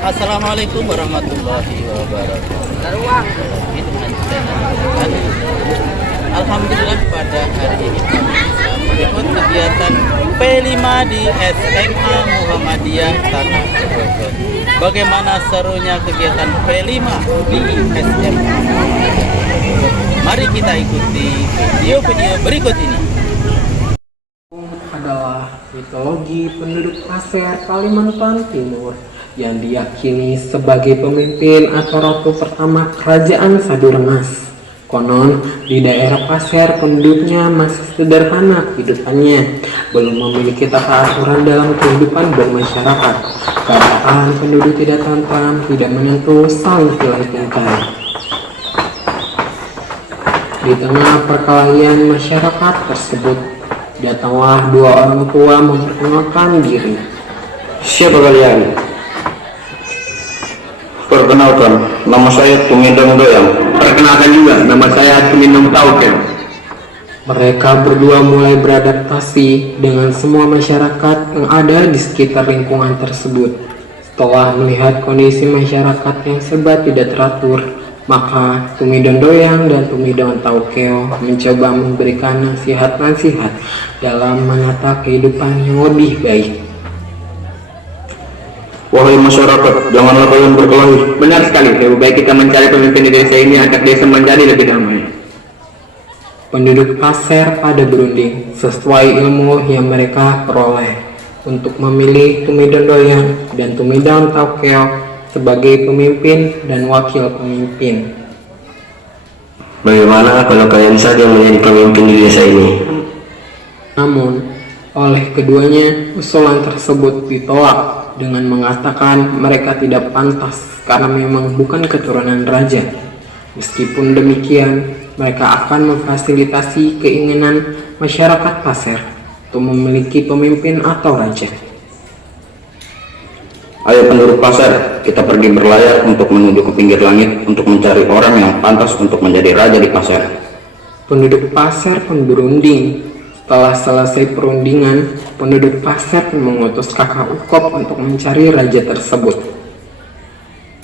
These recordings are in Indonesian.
Assalamualaikum warahmatullahi wabarakatuh. Alhamdulillah pada hari ini kami bisa mengikuti kegiatan P5 di SMA Muhammadiyah Tanah Bogor. Bagaimana serunya kegiatan P5 di SMA? Mari kita ikuti video-video berikut ini. Adalah mitologi penduduk Pasir Kalimantan Timur yang diyakini sebagai pemimpin atau ratu pertama kerajaan Sadurengas. Konon di daerah Pasir penduduknya masih sederhana kehidupannya, belum memiliki tata aturan dalam kehidupan bermasyarakat. Keadaan penduduk tidak tentram, tidak menentu, saling silai tingkai. Di tengah perkelahian masyarakat tersebut, datanglah dua orang tua memperkenalkan diri. Siapa kalian? Perkenalkan, nama saya Tumindang Doyang. Perkenalkan juga, nama saya Tumindang Taukel. Mereka berdua mulai beradaptasi dengan semua masyarakat yang ada di sekitar lingkungan tersebut. Setelah melihat kondisi masyarakat yang serba tidak teratur, maka Tumindang Doyang dan Tumindang Taukeo mencoba memberikan nasihat-nasihat dalam menata kehidupan yang lebih baik. Wahai masyarakat, janganlah kalian berkelahi. Benar sekali, lebih baik kita mencari pemimpin di desa ini agar desa menjadi lebih damai. Penduduk Pasir pada berunding sesuai ilmu yang mereka peroleh untuk memilih Tumindang Doyang dan Tumindang Taukeo sebagai pemimpin dan wakil pemimpin. Bagaimana kalau kalian saja menjadi pemimpin di desa ini? Namun, oleh keduanya, usulan tersebut ditolak dengan mengatakan mereka tidak pantas karena memang bukan keturunan raja. Meskipun demikian, mereka akan memfasilitasi keinginan masyarakat Pasir untuk memiliki pemimpin atau raja. Ayo penduduk Pasir, kita pergi berlayar untuk menuju ke pinggir langit untuk mencari orang yang pantas untuk menjadi raja di Pasir. Penduduk Pasir pun berunding. Setelah selesai perundingan, penduduk Pasir mengutus kakak Ukop untuk mencari raja tersebut.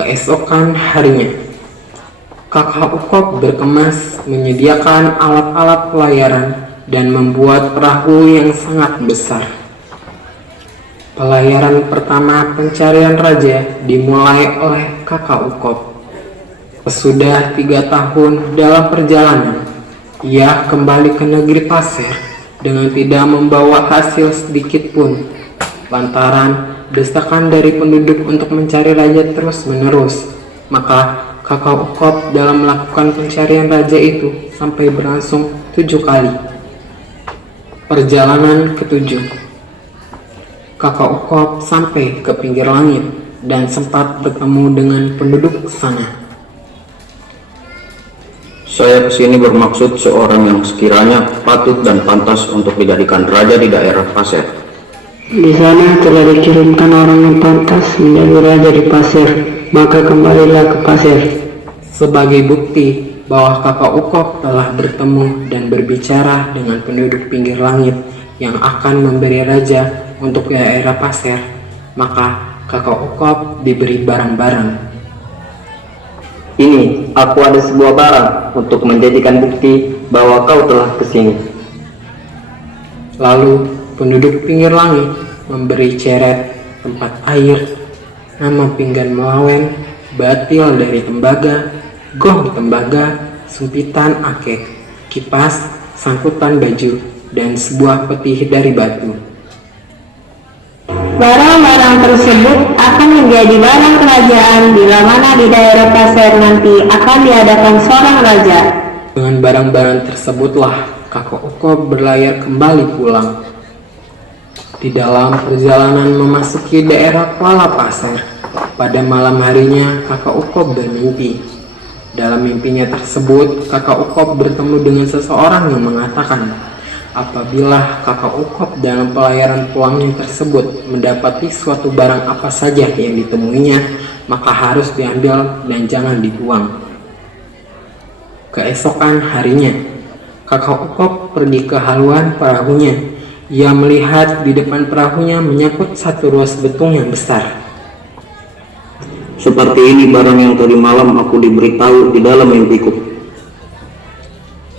Keesokan harinya, kakak Ukop berkemas menyediakan alat-alat pelayaran dan membuat perahu yang sangat besar. Pelayaran pertama pencarian raja dimulai oleh kakak Ukop. Sesudah 3 tahun dalam perjalanan, ia kembali ke negeri Pasir dengan tidak membawa hasil sedikit pun, lantaran desakan dari penduduk untuk mencari raja terus menerus. Maka kakak Ukop dalam melakukan pencarian raja itu sampai berlangsung 7 kali. Perjalanan ke-7, kakak Ukop sampai ke pinggir langit dan sempat bertemu dengan penduduk sana. Saya kesini bermaksud seorang yang sekiranya patut dan pantas untuk dijadikan raja di daerah Pasir. Di sana telah dikirimkan orang yang pantas menjadi raja di Pasir, maka kembalilah ke Pasir. Sebagai bukti bahwa kakak Ukop telah bertemu dan berbicara dengan penduduk pinggir langit yang akan memberi raja untuk daerah Pasir, maka kakak Ukop diberi barang-barang. Ini, aku ada sebuah barang untuk menjadikan bukti bahwa kau telah kesini. Lalu penduduk pinggir langit memberi ceret, tempat air, nama pinggan melawen, batil dari tembaga, gong tembaga, sumpitan akek, kipas, sangkutan baju, dan sebuah peti dari batu. Barang-barang tersebut akan menjadi barang kerajaan bila mana di daerah Pasir nanti akan diadakan seorang raja. Dengan barang-barang tersebutlah kakak Ukop berlayar kembali pulang. Di dalam perjalanan memasuki daerah Kuala Pasir, pada malam harinya kakak Ukop bermimpi. Dalam mimpinya tersebut, kakak Ukop bertemu dengan seseorang yang mengatakan, apabila kakak Ukop dalam pelayaran pulangnya tersebut mendapati suatu barang apa saja yang ditemuinya, maka harus diambil dan jangan dibuang. Keesokan harinya, kakak Ukop pergi ke haluan perahunya. Ia melihat di depan perahunya menyangkut satu ruas betung yang besar. Seperti ini barang yang tadi malam aku diberitahu di dalam mimpiku.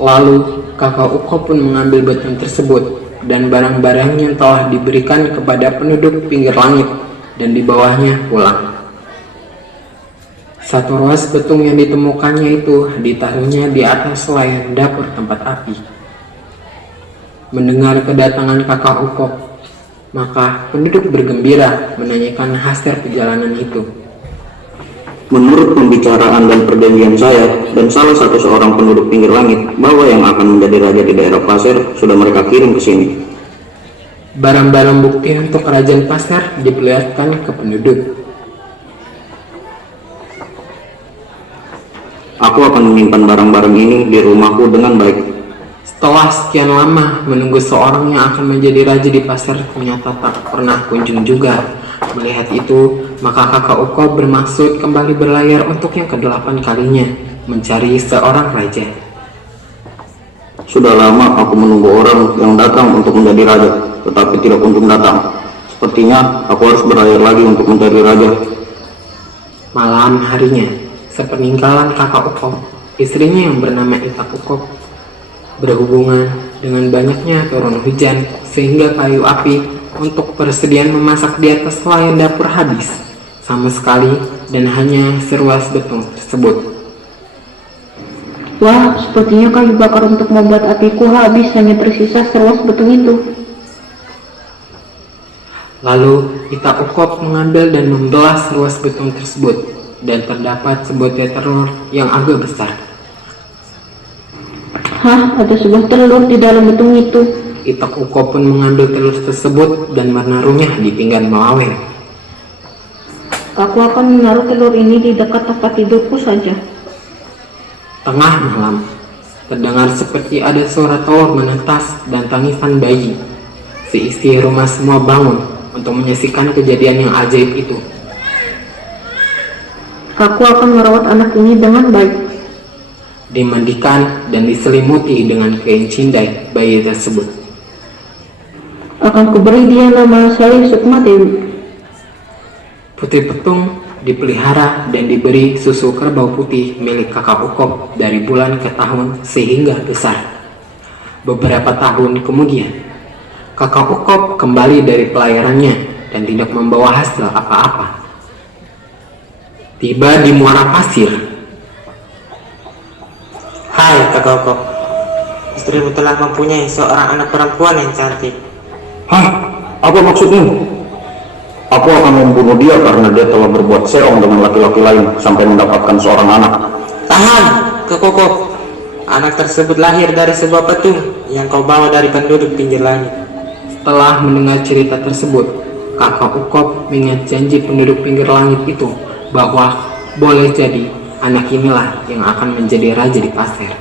Lalu kakak Uko pun mengambil betung tersebut dan barang-barang yang telah diberikan kepada penduduk pinggir langit dan di bawahnya pulang. Satu ruas betung yang ditemukannya itu ditaruhnya di atas layar dapur tempat api. Mendengar kedatangan kakak Uko, maka penduduk bergembira menanyakan hasil perjalanan itu. Menurut pembicaraan dan perjanjian saya dan salah satu seorang penduduk pinggir langit bahwa yang akan menjadi raja di daerah pasir sudah mereka kirim ke sini. Barang-barang bukti untuk kerajaan pasir diperlihatkan ke penduduk. Aku akan menyimpan barang-barang ini di rumahku dengan baik. Setelah sekian lama menunggu seorang yang akan menjadi raja di pasir ternyata tak pernah kunjung juga. Melihat itu, maka kakak Uko bermaksud kembali berlayar untuk yang ke-8 kalinya, mencari seorang raja. Sudah lama aku menunggu orang yang datang untuk menjadi raja, tetapi tidak kunjung datang. Sepertinya aku harus berlayar lagi untuk mencari raja. Malam harinya, sepeninggalan kakak Uko, istrinya yang bernama Itak Uko berhubungan dengan banyaknya turun hujan sehingga kayu api untuk persediaan memasak di atas layar dapur habis sama sekali dan hanya seruas betung tersebut. Wah, sepertinya kayu bakar untuk membuat apiku habis, hanya tersisa seruas betung itu. Lalu Itak Uko mengambil dan membelah seruas betung tersebut dan terdapat sebutir telur yang agak besar. Hah, ada sebuah telur di dalam betung itu. Itak Uko pun mengambil telur tersebut dan menaruhnya di pinggan melaweng. Aku akan menaruh telur ini di dekat tempat tidurku saja. Tengah malam, terdengar seperti ada suara telur menetas dan tangisan bayi. Seisi rumah semua bangun untuk menyaksikan kejadian yang ajaib itu. Aku akan merawat anak ini dengan baik. Dimandikan dan diselimuti dengan kain cindai bayi tersebut. Akan kuberi dia nama Sari Sukma Dewi. Putri Petung dipelihara dan diberi susu kerbau putih milik kakak Uko dari bulan ke tahun sehingga besar. Beberapa tahun kemudian, kakak Uko kembali dari pelayarannya dan tidak membawa hasil apa-apa. Tiba di muara pasir. Hai kakak Uko, istrimu telah mempunyai seorang anak perempuan yang cantik. Hah? Apa maksudmu? Aku akan membunuh dia karena dia telah berbuat seong dengan laki-laki lain sampai mendapatkan seorang anak. Tahan, kakak Uko. Anak tersebut lahir dari sebuah petung yang kau bawa dari penduduk pinggir langit. Setelah mendengar cerita tersebut, kakak Uko mengingat janji penduduk pinggir langit itu bahwa boleh jadi anak inilah yang akan menjadi raja di pasir.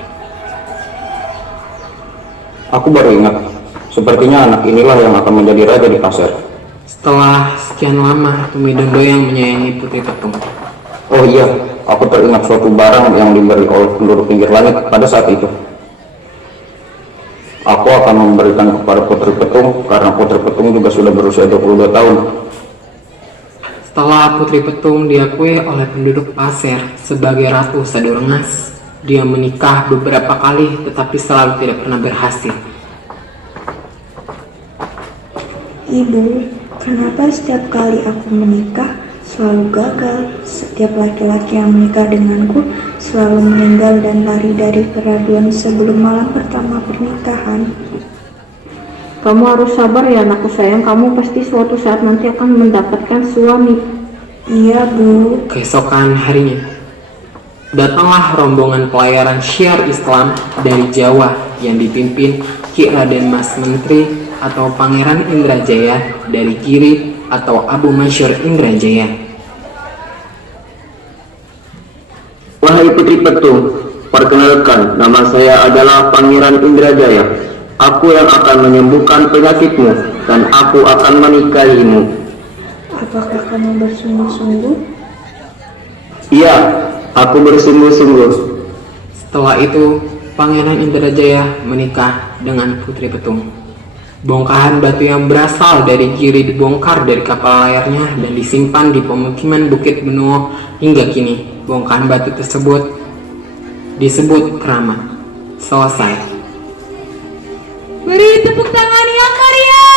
Aku baru ingat, sepertinya anak inilah yang akan menjadi raja di pasir. Setelah sekian lama, Tumidon Doyang menyayangi Putri Petung. Oh iya, aku teringat suatu barang yang diberi oleh penduduk pinggir langit pada saat itu. Aku akan memberikan kepada Putri Petung karena Putri Petung juga sudah berusia 22 tahun. Setelah Putri Petung diakui oleh penduduk pasir sebagai Ratu Sadurengas, dia menikah beberapa kali tetapi selalu tidak pernah berhasil. Ibu, kenapa setiap kali aku menikah selalu gagal? Setiap laki-laki yang menikah denganku selalu meninggal dan lari dari peraduan sebelum malam pertama pernikahan. Kamu harus sabar ya anakku sayang, kamu pasti suatu saat nanti akan mendapatkan suami. Iya Bu. Keesokan harinya, datanglah rombongan pelayaran syiar Islam dari Jawa yang dipimpin Ki Raden Mas Menteri atau Pangeran Indrajaya dari Giri atau Abu Masyur Indrajaya. Wahai Putri Petung, perkenalkan, nama saya adalah Pangeran Indrajaya. Aku yang akan menyembuhkan penyakitmu dan aku akan menikahimu. Apakah kamu bersungguh-sungguh? Iya, aku bersungguh-sungguh. Setelah itu, Pangeran Indrajaya menikah dengan Putri Petung. Bongkahan batu yang berasal dari Giri dibongkar dari kapal layarnya dan disimpan di pemukiman Bukit Benuo hingga kini. Bongkahan batu tersebut disebut keramat. Selesai. Beri tepuk tangan yang meriah.